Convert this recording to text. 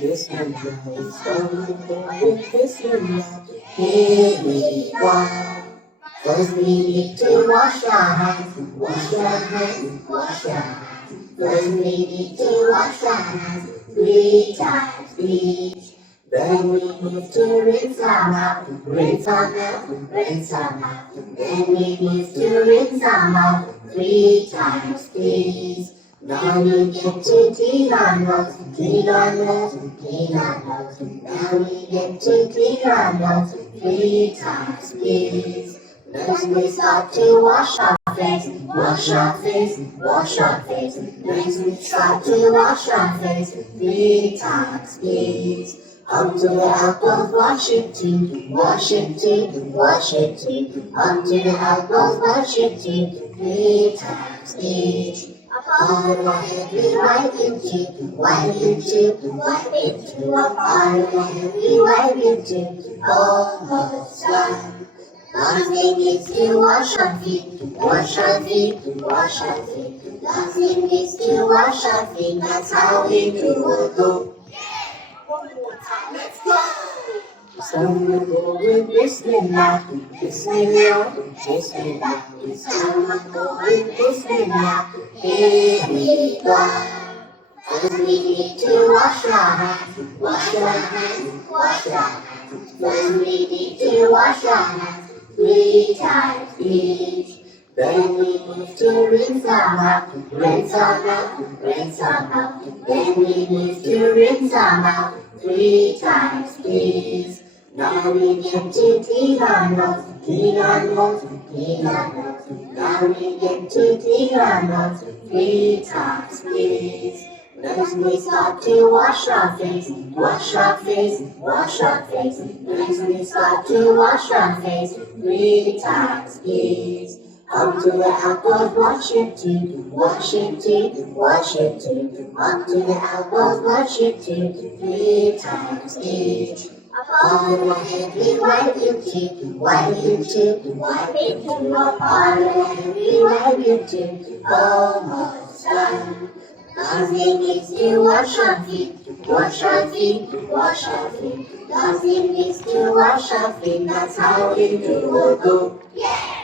Bismillah, we start with Bismillah. Here we go. First we need to wash our hands, wash our hands, wash our hands. First we need to wash our hands 3 times each. Then we need to rinse our mouth, rinse our mouth, rinse our mouth. Then we need to rinse our mouth 3 times, please. Now we get to clean our nose, clean our nose, clean our nose. Now we get to clean our nose 3 times, please. Next we start to wash our face, wash our face, wash our face. Next we start to wash our face 3 times, please. Up to the elbows, wash it too, wash it too, wash it too. Up to the elbows, wash it too, 3 times each. Upon the head we wipe it too, wipe it too, wipe it too. Upon the head we wipe it too, almost done. Last thing is to wash our feet, wash our feet, wash our feet. Last thing is to wash our feet, that's how we do wudu. One more time, let's go! So we go with Bismillah, Bismillah, Bismillah. So we go with Bismillah, here we go. First we need to wash our hands, wash our hands, wash our hands. First we need to wash our hands 3 times each. Then we need to rinse our mouth, rinse our mouth, rinse our mouth. Then we need to rinse our mouth 3 times, please. Now we get to clean our nose, clean our nose, clean our nose. Now we get to clean our nose 3 times, please. Next we start to wash our face, wash our face, wash our face. Next we start to wash our face 3 times, please. Up to the elbows, wash it too, wash it too, wash it too. Up to the elbows, wash it too, 3 times each. Upon the head we wipe it too, wipe it too, wipe it too. Upon the head we wipe it too, almost done. Last thing is to wash our feet, wash our feet, wash our feet. Last thing is to wash our feet, that's how we do wudu. Yeah!